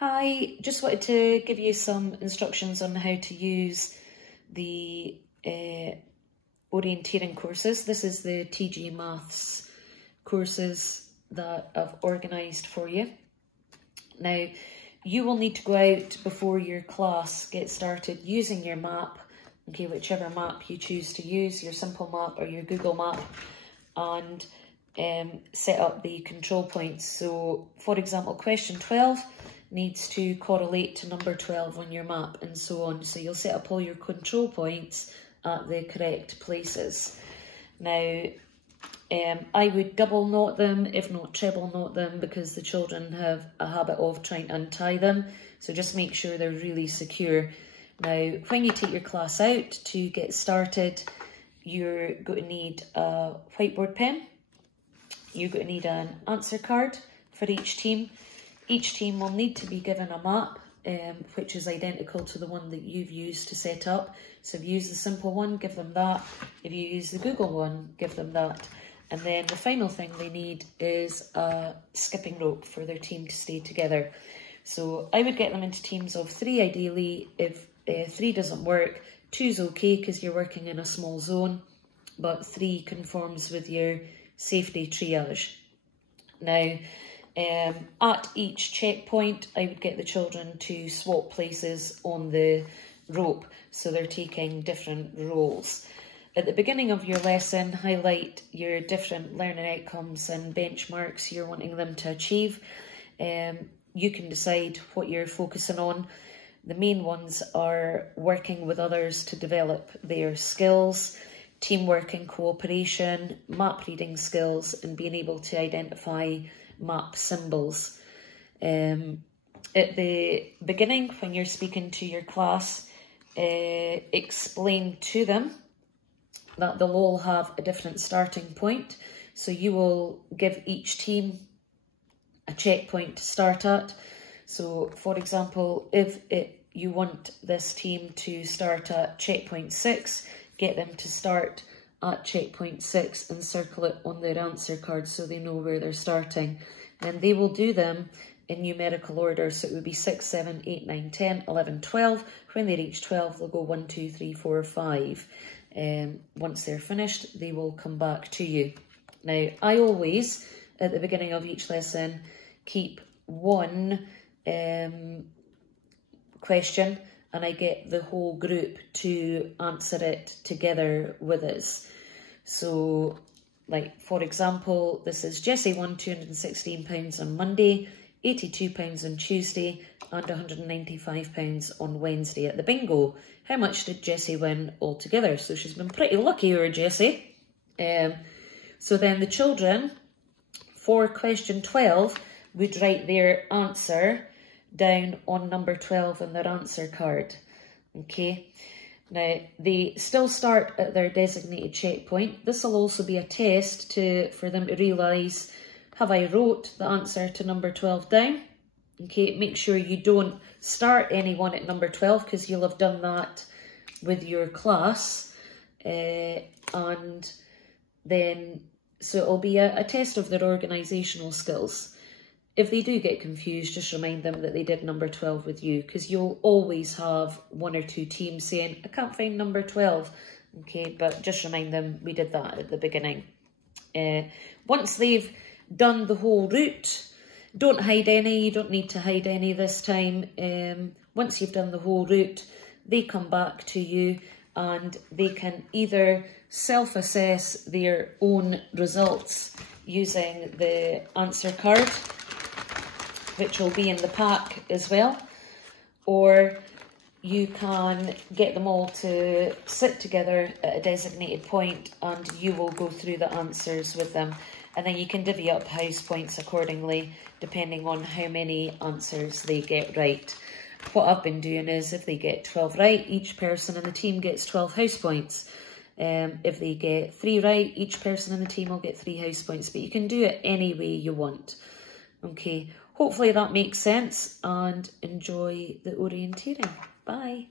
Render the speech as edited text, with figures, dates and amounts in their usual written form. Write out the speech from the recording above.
Hi, just wanted to give you some instructions on how to use the orienteering courses. This is the TJM Maths courses that I've organised for you. Now, you will need to go out before your class gets started using your map, okay, whichever map you choose to use, your simple map or your Google map, and set up the control points. So, for example, question 12 needs to correlate to number 12 on your map and so on. So you'll set up all your control points at the correct places. Now, I would double knot them, if not treble knot them, because the children have a habit of trying to untie them. So just make sure they're really secure. Now, when you take your class out to get started, you're going to need a whiteboard pen. You're going to need an answer card for each team. Each team will need to be given a map, which is identical to the one that you've used to set up. So if you use the simple one, give them that. If you use the Google one, give them that. And then the final thing they need is a skipping rope for their team to stay together. So I would get them into teams of 3 ideally. If 3 doesn't work, 2's okay because you're working in a small zone, but 3 conforms with your safety triage. Now, at each checkpoint, I would get the children to swap places on the rope, so they're taking different roles. At the beginning of your lesson, highlight your different learning outcomes and benchmarks you're wanting them to achieve. You can decide what you're focusing on. The main ones are working with others to develop their skills, teamwork and cooperation, map reading skills, and being able to identify map symbols. At the beginning, when you're speaking to your class, explain to them that they'll all have a different starting point. So you will give each team a checkpoint to start at. So for example, if you want this team to start at checkpoint 6, get them to start at checkpoint 6 and circle it on their answer card so they know where they're starting. And they will do them in numerical order. So it would be 6, 7, 8, 9, 10, 11, 12. When they reach 12, they'll go 1, 2, 3, 4, 5. Once they're finished, they will come back to you. Now, I always, at the beginning of each lesson, keep one question, and I get the whole group to answer it together with us. So, like, for example, this is Jessie won £216 on Monday, £82 on Tuesday, and £195 on Wednesday at the bingo. How much did Jessie win altogether? So she's been pretty lucky, our Jessie. So then the children, for question 12, would write their answer down on number 12 on their answer card. Okay. Now, they still start at their designated checkpoint. This will also be a test for them to realise, have I wrote the answer to number 12 down? Okay, make sure you don't start anyone at number 12 because you'll have done that with your class. And then, so it'll be a test of their organisational skills. If they do get confused, just remind them that they did number 12 with you, because you'll always have 1 or 2 teams saying, I can't find number 12. Okay, but just remind them we did that at the beginning. Once they've done the whole route, don't hide any. You don't need to hide any this time. Once you've done the whole route, they come back to you and they can either self-assess their own results using the answer card, which will be in the pack as well, or you can get them all to sit together at a designated point and you will go through the answers with them. And then you can divvy up house points accordingly, depending on how many answers they get right. What I've been doing is, if they get 12 right, each person in the team gets 12 house points. If they get 3 right, each person in the team will get 3 house points, but you can do it any way you want. Okay, hopefully that makes sense, and enjoy the orienteering. Bye.